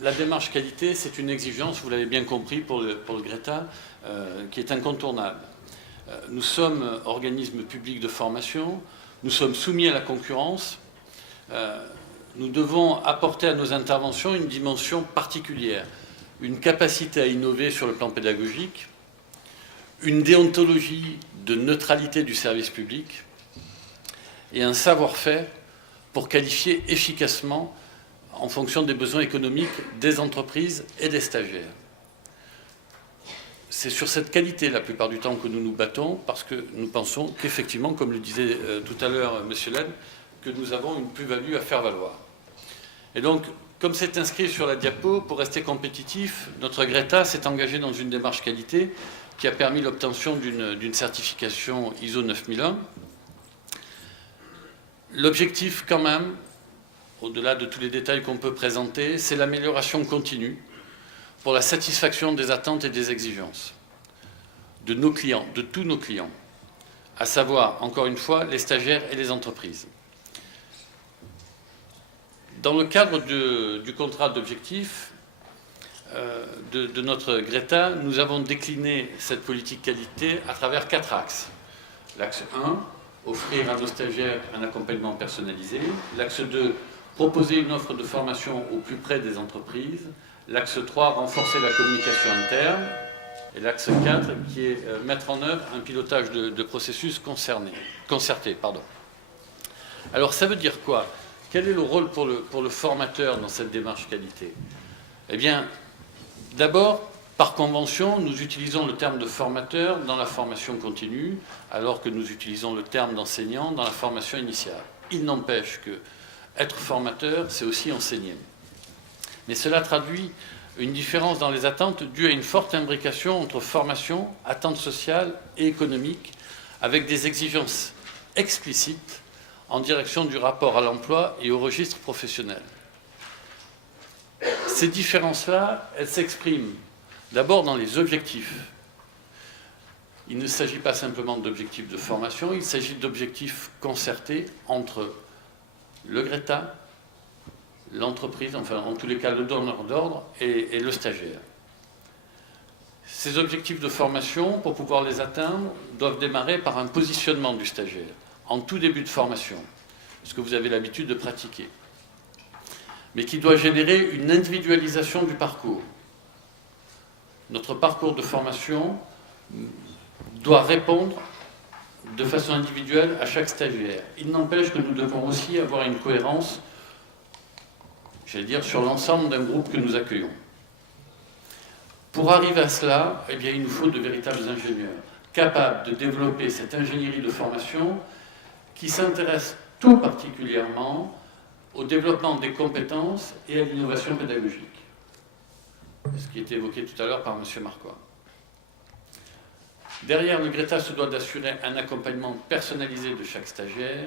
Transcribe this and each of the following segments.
la démarche qualité, c'est une exigence, vous l'avez bien compris, pour le GRETA, qui est incontournable. Nous sommes organisme public de formation, nous sommes soumis à la concurrence, nous devons apporter à nos interventions une dimension particulière, une capacité à innover sur le plan pédagogique, une déontologie de neutralité du service public et un savoir-faire pour qualifier efficacement en fonction des besoins économiques des entreprises et des stagiaires. C'est sur cette qualité la plupart du temps que nous nous battons parce que nous pensons qu'effectivement, comme le disait tout à l'heure M. Laine, que nous avons une plus-value à faire valoir. Et donc, comme c'est inscrit sur la diapo, pour rester compétitif, notre GRETA s'est engagé dans une démarche qualité qui a permis l'obtention d'une certification ISO 9001. L'objectif quand même, au-delà de tous les détails qu'on peut présenter, c'est l'amélioration continue pour la satisfaction des attentes et des exigences de nos clients, de tous nos clients, à savoir, encore une fois, les stagiaires et les entreprises. Dans le cadre du contrat d'objectif de notre GRETA, nous avons décliné cette politique qualité à travers 4 axes. L'axe 1, offrir à nos stagiaires un accompagnement personnalisé. L'axe 2, proposer une offre de formation au plus près des entreprises. L'axe 3, renforcer la communication interne. Et l'axe 4, qui est mettre en œuvre un pilotage de processus concerté. Alors ça veut dire quoi ? Quel est le rôle pour le formateur dans cette démarche qualité ? Eh bien, d'abord, par convention, nous utilisons le terme de formateur dans la formation continue, alors que nous utilisons le terme d'enseignant dans la formation initiale. Il n'empêche que être formateur, c'est aussi enseigner. Mais cela traduit une différence dans les attentes due à une forte imbrication entre formation, attentes sociales et économiques, avec des exigences explicites en direction du rapport à l'emploi et au registre professionnel. Ces différences-là, elles s'expriment d'abord dans les objectifs. Il ne s'agit pas simplement d'objectifs de formation, il s'agit d'objectifs concertés entre le GRETA, l'entreprise, enfin en tous les cas le donneur d'ordre et le stagiaire. Ces objectifs de formation, pour pouvoir les atteindre, doivent démarrer par un positionnement du stagiaire en tout début de formation, ce que vous avez l'habitude de pratiquer, mais qui doit générer une individualisation du parcours. Notre parcours de formation doit répondre de façon individuelle à chaque stagiaire. Il n'empêche que nous devons aussi avoir une cohérence, j'allais dire, sur l'ensemble d'un groupe que nous accueillons. Pour arriver à cela, eh bien, il nous faut de véritables ingénieurs, capables de développer cette ingénierie de formation qui s'intéresse tout particulièrement au développement des compétences et à l'innovation pédagogique. Ce qui était évoqué tout à l'heure par M. Marquois. Derrière, le GRETA se doit d'assurer un accompagnement personnalisé de chaque stagiaire,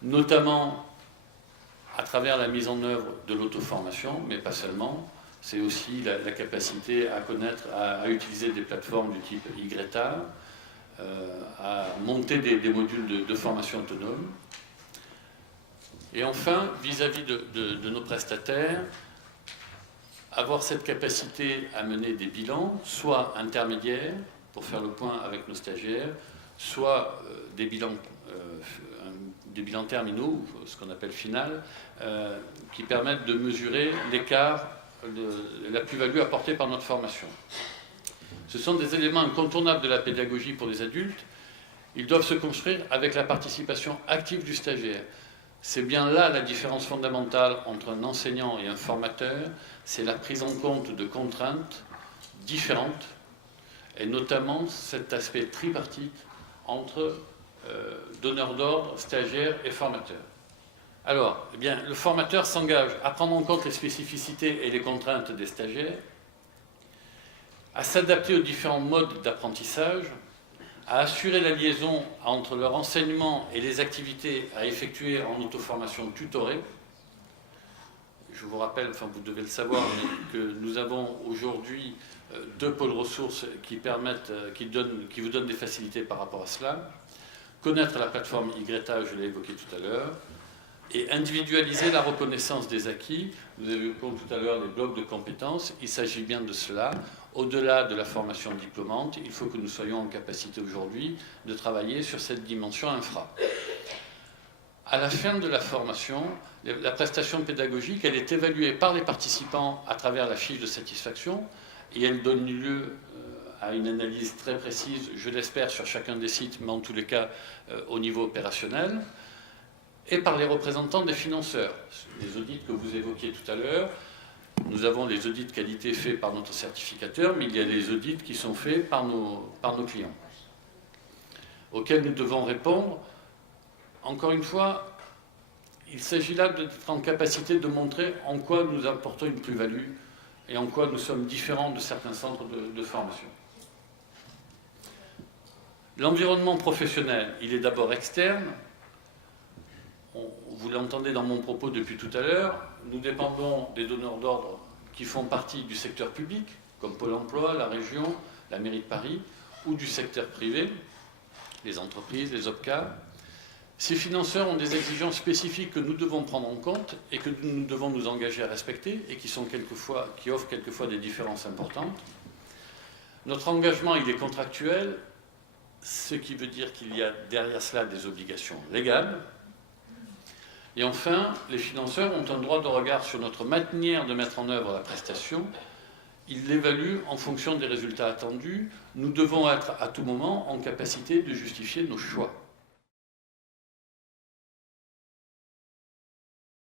notamment à travers la mise en œuvre de l'auto-formation, mais pas seulement. C'est aussi la capacité à connaître, à utiliser des plateformes du type YGRETA, à monter des modules de formation autonome. Et enfin, vis-à-vis de nos prestataires, avoir cette capacité à mener des bilans, soit intermédiaires, pour faire le point avec nos stagiaires, soit des bilans terminaux, ce qu'on appelle final, qui permettent de mesurer l'écart, la plus-value apportée par notre formation. Ce sont des éléments incontournables de la pédagogie pour les adultes. Ils doivent se construire avec la participation active du stagiaire. C'est bien là la différence fondamentale entre un enseignant et un formateur, c'est la prise en compte de contraintes différentes, et notamment cet aspect tripartite entre donneur d'ordre, stagiaire et formateur. Alors, eh bien, le formateur s'engage à prendre en compte les spécificités et les contraintes des stagiaires, à s'adapter aux différents modes d'apprentissage, à assurer la liaison entre leur enseignement et les activités à effectuer en auto-formation tutorée. Je vous rappelle, enfin vous devez le savoir, mais que nous avons aujourd'hui 2 pôles ressources qui vous donnent des facilités par rapport à cela. Connaître la plateforme YGRETA, je l'ai évoqué tout à l'heure. et individualiser la reconnaissance des acquis. Vous avez vu tout à l'heure les blocs de compétences, il s'agit bien de cela. Au-delà de la formation diplômante, il faut que nous soyons en capacité aujourd'hui de travailler sur cette dimension infra. À la fin de la formation, la prestation pédagogique, elle est évaluée par les participants à travers la fiche de satisfaction et elle donne lieu à une analyse très précise, je l'espère, sur chacun des sites, mais en tous les cas au niveau opérationnel, et par les représentants des financeurs. Les audits que vous évoquiez tout à l'heure, nous avons les audits de qualité faits par notre certificateur, mais il y a des audits qui sont faits par nos clients, auxquels nous devons répondre. Encore une fois, il s'agit là d'être en capacité de montrer en quoi nous apportons une plus-value et en quoi nous sommes différents de certains centres de formation. L'environnement professionnel, il est d'abord externe. Vous l'entendez dans mon propos depuis tout à l'heure, nous dépendons des donneurs d'ordre qui font partie du secteur public, comme Pôle emploi, la région, la mairie de Paris, ou du secteur privé, les entreprises, les OPCA. Ces financeurs ont des exigences spécifiques que nous devons prendre en compte et que nous devons nous engager à respecter et qui offrent quelquefois des différences importantes. Notre engagement, il est contractuel, ce qui veut dire qu'il y a derrière cela des obligations légales. Et enfin, les financeurs ont un droit de regard sur notre manière de mettre en œuvre la prestation. Ils l'évaluent en fonction des résultats attendus. Nous devons être à tout moment en capacité de justifier nos choix.